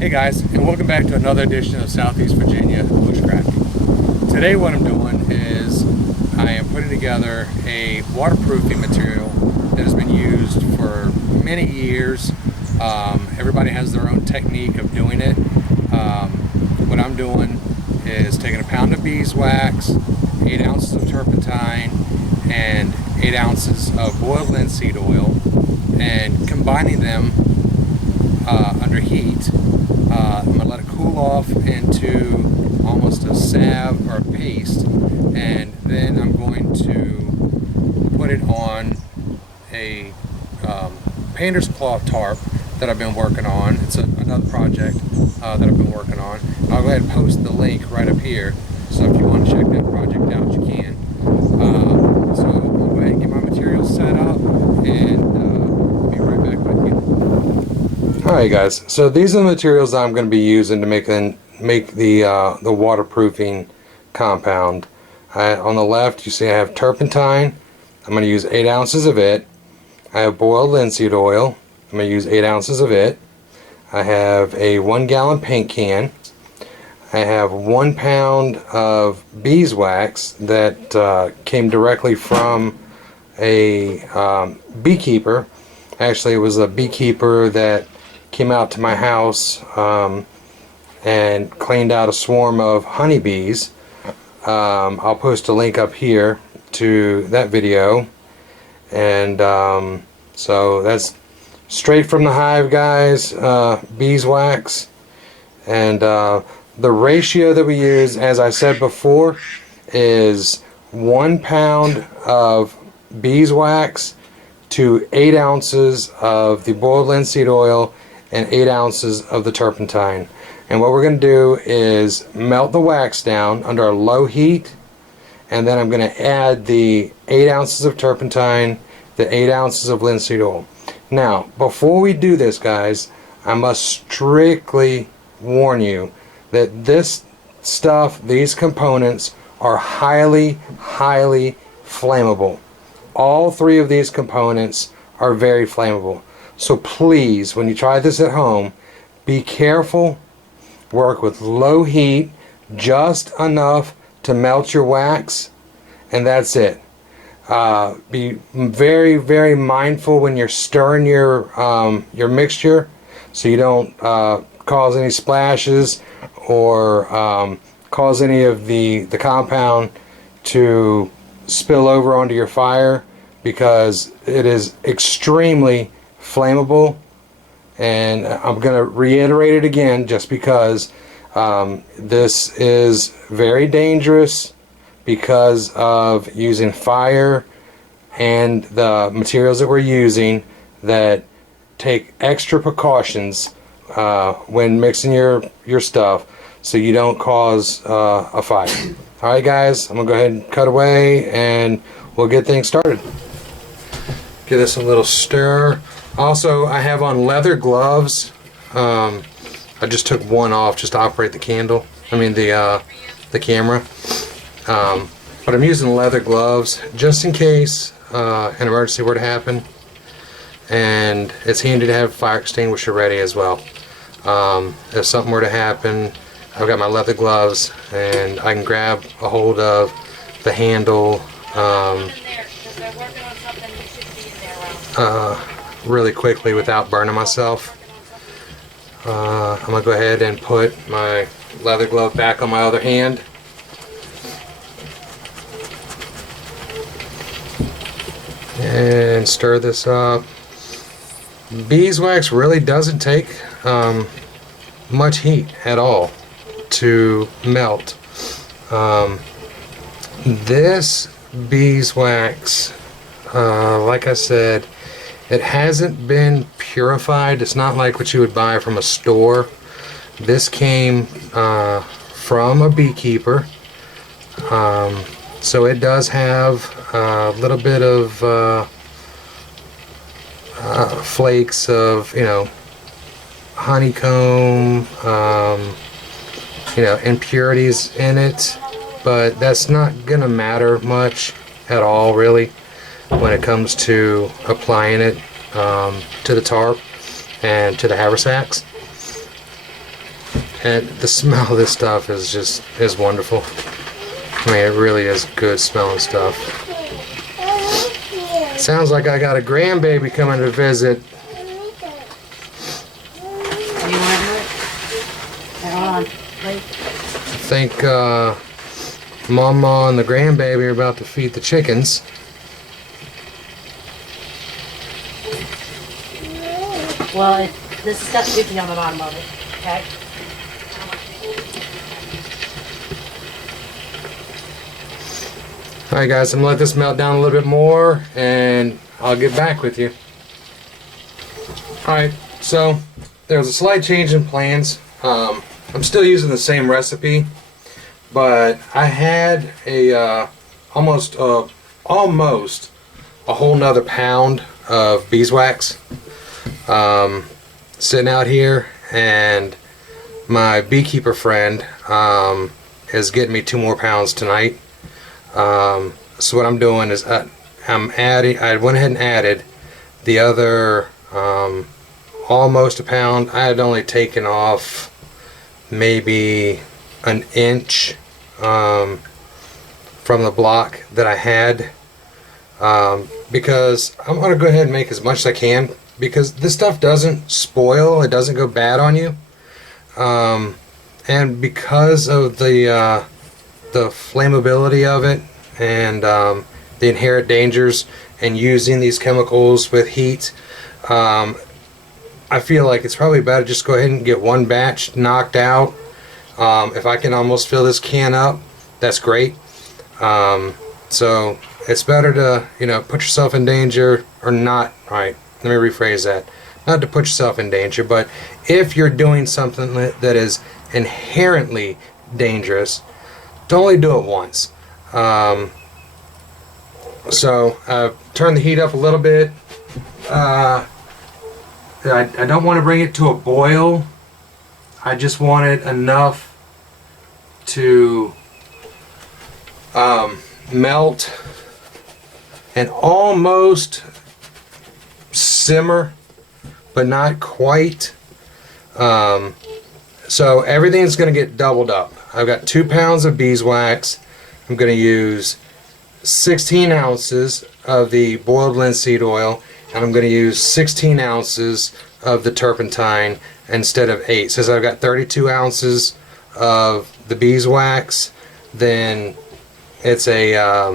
Hey guys, and welcome back to another edition of Southeast Virginia Bushcrafting. Today what I'm doing is I am putting together a waterproofing material that has been used for many years. Everybody has their own technique of doing it. What I'm doing is taking a pound of beeswax, 8 ounces of turpentine, and 8 ounces of boiled linseed oil, and combining them under heat. I'm going to let it cool off into almost a salve or a paste, and then I'm going to put it on a painter's cloth tarp that I've been working on. It's another project that I've been working on. I'll go ahead and post the link right up here, so if you want to check that project out, you can. So I'll go ahead and get my materials set up, and be right back with you. Alright guys, so these are the materials that I'm going to be using to make the waterproofing compound. On the left you see I have turpentine. I'm going to use 8 ounces of it. I have boiled linseed oil. I'm going to use 8 ounces of it. I have a 1 gallon paint can. I have 1 pound of beeswax that came directly from a beekeeper. Actually, it was a beekeeper that came out to my house and cleaned out a swarm of honeybees. I'll post a link up here to that video, and so that's straight from the hive, guys. Beeswax, and the ratio that we use, as I said before, is 1 pound of beeswax to 8 ounces of the boiled linseed oil and 8 ounces of the turpentine. And what we're going to do is melt the wax down under a low heat, and then I'm going to add the 8 ounces of turpentine, the 8 ounces of linseed oil. Now, before we do this, guys, I must strictly warn you that this stuff, these components, are highly flammable. All 3 of these components are very flammable. So please, when you try this at home, be careful. Work with low heat, just enough to melt your wax, and that's it. Be very mindful when you're stirring your mixture, so you don't cause any splashes or cause any of the compound to spill over onto your fire, because it is extremely flammable. And I'm going to reiterate it again, just because this is very dangerous because of using fire and the materials that we're using that take extra precautions when mixing your stuff, so you don't cause a fire. Alright guys, I'm going to go ahead and cut away and we'll get things started. Give this a little stir. Also, I have on leather gloves. I just took one off just to operate the candle. The camera. But I'm using leather gloves just in case an emergency were to happen. And it's handy to have a fire extinguisher ready as well. If something were to happen, I've got my leather gloves and I can grab a hold of the handle really quickly without burning myself. I'm going to go ahead and put my leather glove back on my other hand. And stir this up. Beeswax really doesn't take much heat at all to melt. This beeswax, like I said, it hasn't been purified. It's not like what you would buy from a store. This came from a beekeeper, so it does have a little bit of flakes of, honeycomb, impurities in it, but that's not gonna matter much at all, really, when it comes to applying it to the tarp and to the haversacks. And the smell of this stuff is wonderful. I mean, it really is good smelling stuff. Sounds like I got a grandbaby coming to visit. You want to do it? Hold on. Wait. I think Mama and the grandbaby are about to feed the chickens. Well, this has got sticky on the bottom of it. Okay. Alright guys, I'm going to let this melt down a little bit more and I'll get back with you. Alright, so there was a slight change in plans. I'm still using the same recipe, but I had a almost a whole nother pound of beeswax sitting out here, and my beekeeper friend is getting me 2 more pounds tonight. So what I'm doing is I went ahead and added the other almost a pound. I had only taken off maybe an inch from the block that I had, because I'm going to go ahead and make as much as I can, because this stuff doesn't spoil, it doesn't go bad on you, and because of the flammability of it and the inherent dangers in using these chemicals with heat, I feel like it's probably better just go ahead and get one batch knocked out. If I can almost fill this can up, that's great. So it's better to, you know, put yourself in danger, or not, right, let me rephrase that. Not to put yourself in danger, but if you're doing something that is inherently dangerous, to only do it once. So turn the heat up a little bit. I don't want to bring it to a boil. I just want it enough to melt and almost simmer, but not quite. So everything's going to get doubled up. I've got 2 pounds of beeswax. I'm going to use 16 ounces of the boiled linseed oil, and I'm going to use 16 ounces of the turpentine instead of 8. Since I've got 32 ounces of the beeswax, then it's a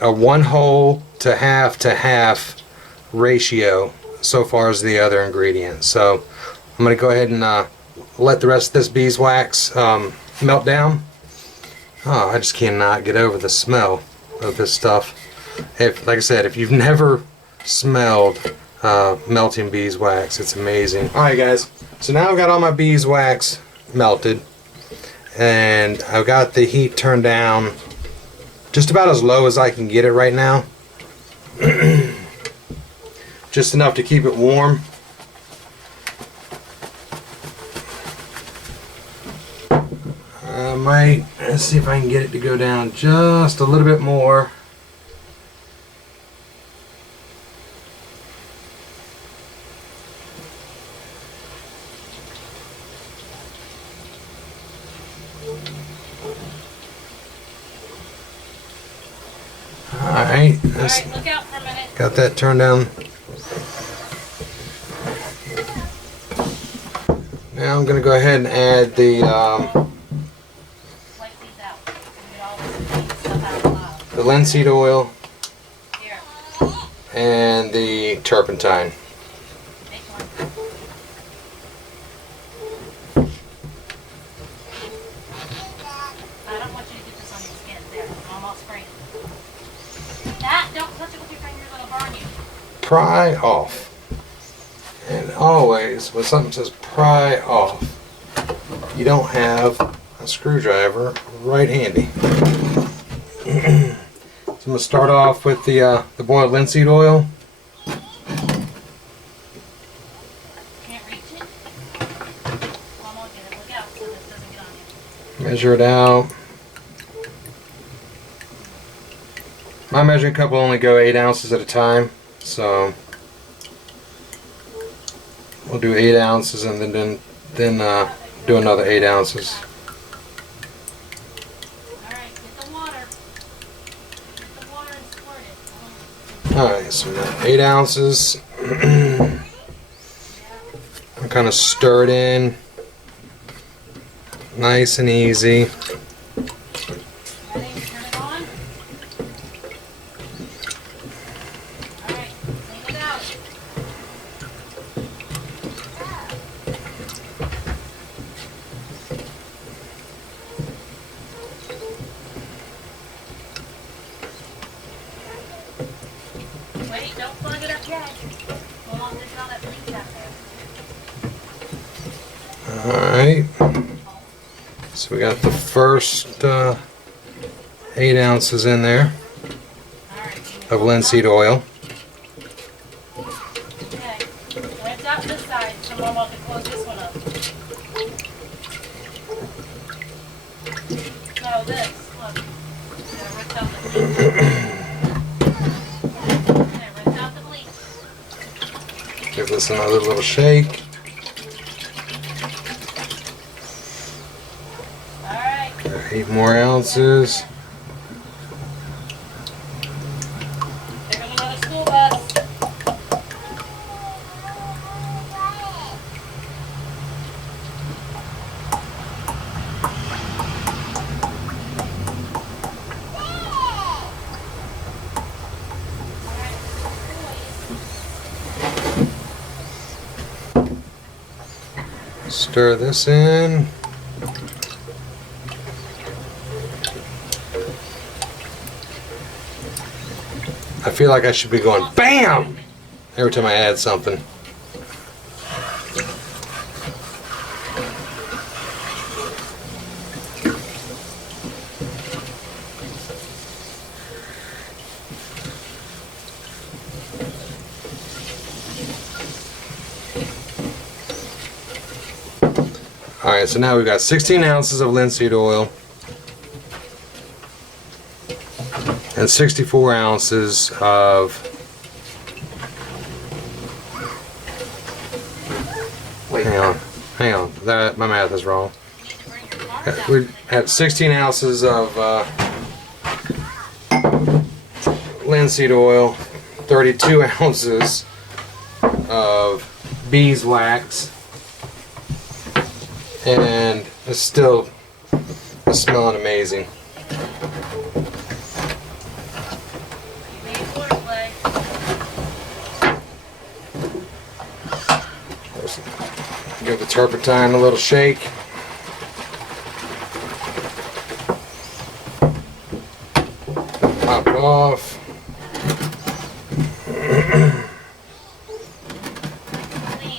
1 whole to half ratio so far as the other ingredients. So I'm going to go ahead and let the rest of this beeswax melt down. Oh, I just cannot get over the smell of this stuff. Like I said, if you've never smelled melting beeswax, it's amazing. Alright guys, so now I've got all my beeswax melted, and I've got the heat turned down just about as low as I can get it right now. Just enough to keep it warm. Let's see if I can get it to go down just a little bit more. Alright, Look out for a minute. Got that turned down. Now I'm going to go ahead and add the linseed oil and the turpentine. I don't want you to get this on your skin. There, I'm all sprayed. That, don't touch it with your fingers, it'll burn you. Pry off. And always, when something says pry off, you don't have a screwdriver right handy. So I'm going to start off with the boiled linseed oil. Can't reach it. Mom will get it. Look out so this doesn't get on you. Measure it out. My measuring cup will only go 8 ounces at a time, so we'll do 8 ounces and then do do another 8 ounces. Alright, get the water. Get the water and squirt it. Alright, so we got 8 ounces. I kind of stir it in. Nice and easy. Ready? Turn it on. Alright, clean it out. Wait, don't plug it up yet. Hold on, there's all that bleach out there. Alright. So we got the first 8 ounces in there Alright. of linseed oil. Okay. Rinse out this side, so I'm about to close this one up. So this, look. Gotta rinse out the bleach. Okay, rinse out the bleach. Give this another little shake. Alright. 8 more ounces. There goes another school bus. Stir this in. I feel like I should be going BAM! Every time I add something. Alright, so now we've got 16 ounces of linseed oil and 64 ounces of hang on, that my math is wrong. We had 16 ounces of linseed oil, 32 ounces of beeswax, and it's still smelling amazing. Give the turpentine a little shake. Pop it off.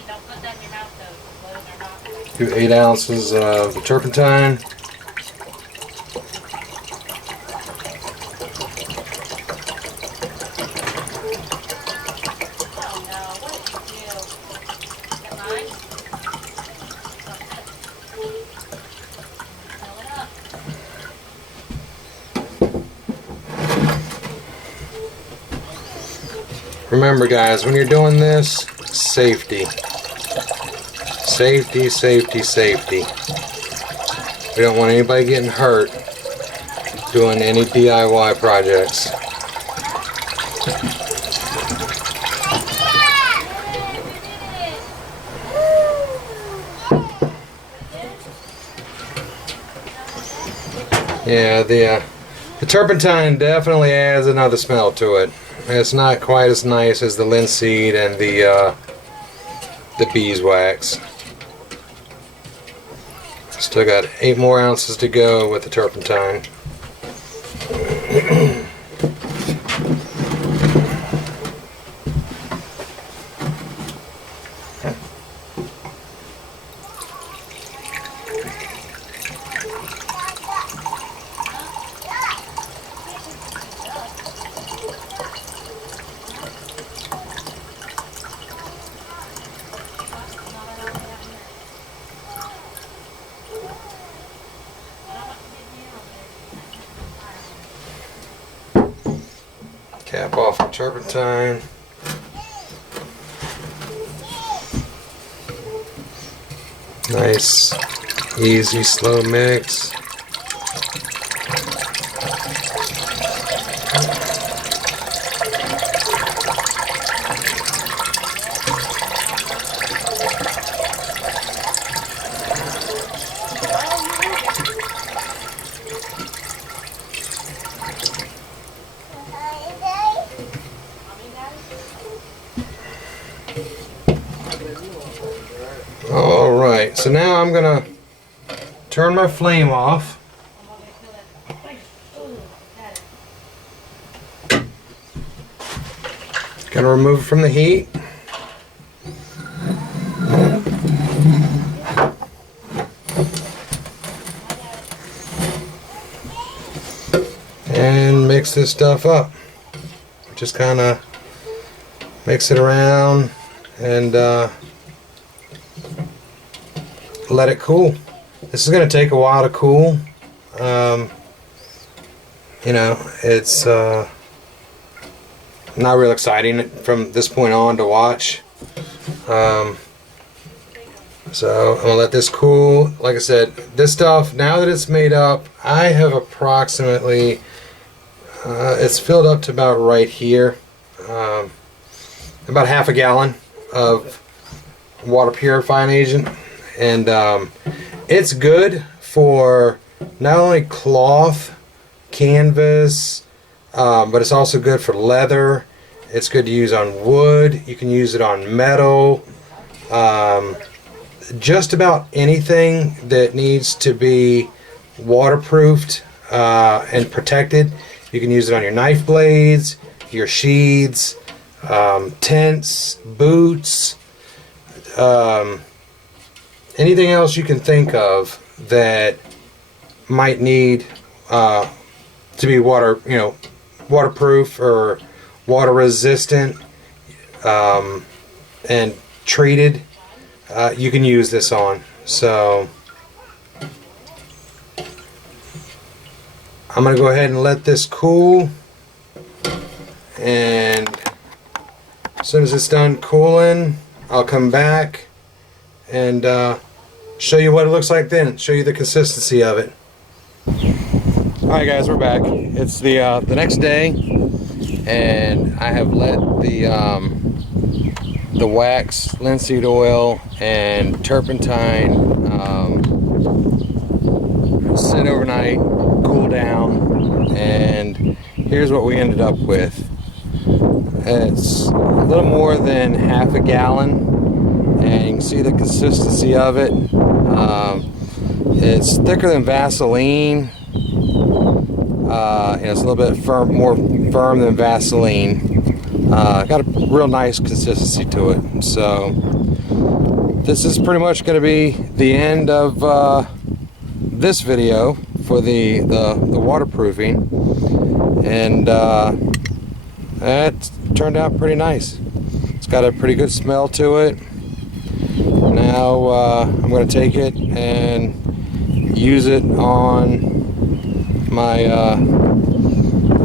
Don't put that in your mouth though. Those are not. Do 8 ounces of the turpentine. Oh no, what did you do? Is that mine? Fill it up. Remember guys, when you're doing this, safety. Safety, safety, safety. We don't want anybody getting hurt doing any DIY projects. Yeah, the turpentine definitely adds another smell to it. It's not quite as nice as the linseed and the beeswax. Still got 8 more ounces to go with the turpentine. Cap off the turpentine. Nice, easy, slow mix. Alright, so now I'm gonna turn my flame off. Gonna remove it from the heat. And mix this stuff up. Just kind of mix it around and let it cool. This is going to take a while to cool. You know, it's not real exciting from this point on to watch. So I'm going to let this cool. Like I said, this stuff, now that it's made up, I have approximately, it's filled up to about right here. About half a gallon of water purifying agent. And it's good for not only cloth, canvas, but it's also good for leather. It's good to use on wood. You can use it on metal. Just about anything that needs to be waterproofed and protected. You can use it on your knife blades, your sheaths, tents, boots, anything else you can think of that might need to be waterproof or water resistant and treated. You can use this on. So I'm going to go ahead and let this cool, and as soon as it's done cooling, I'll come back and show you what it looks like then, show you the consistency of it. Alright guys, we're back. It's the next day, and I have let the wax, linseed oil, and turpentine sit overnight, cool down, and here's what we ended up with. It's a little more than half a gallon, and you can see the consistency of it. It's thicker than Vaseline. It's a little bit more firm than Vaseline. Got a real nice consistency to it. So this is pretty much going to be the end of this video for the waterproofing, and that turned out pretty nice. It's got a pretty good smell to it. Now I'm going to take it and use it on my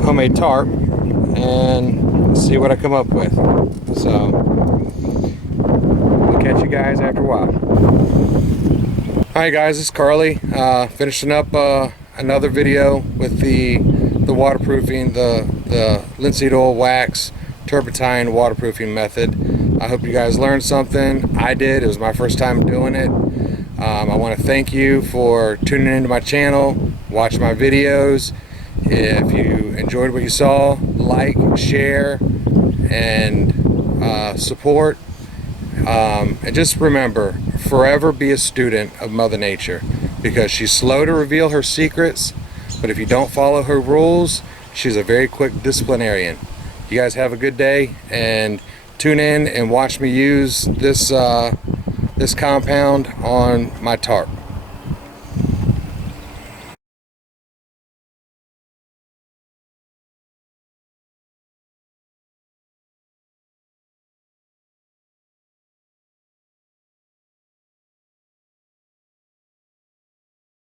homemade tarp and see what I come up with. So we'll catch you guys after a while. Alright guys, this is Carly, finishing up another video with the waterproofing, the linseed oil wax turpentine waterproofing method. I hope you guys learned something. I did. It was my first time doing it. I want to thank you for tuning into my channel, watching my videos. If you enjoyed what you saw, like, share, and support. And just remember, forever be a student of Mother Nature, because she's slow to reveal her secrets, but if you don't follow her rules, she's a very quick disciplinarian. You guys have a good day, and tune in and watch me use this this compound on my tarp.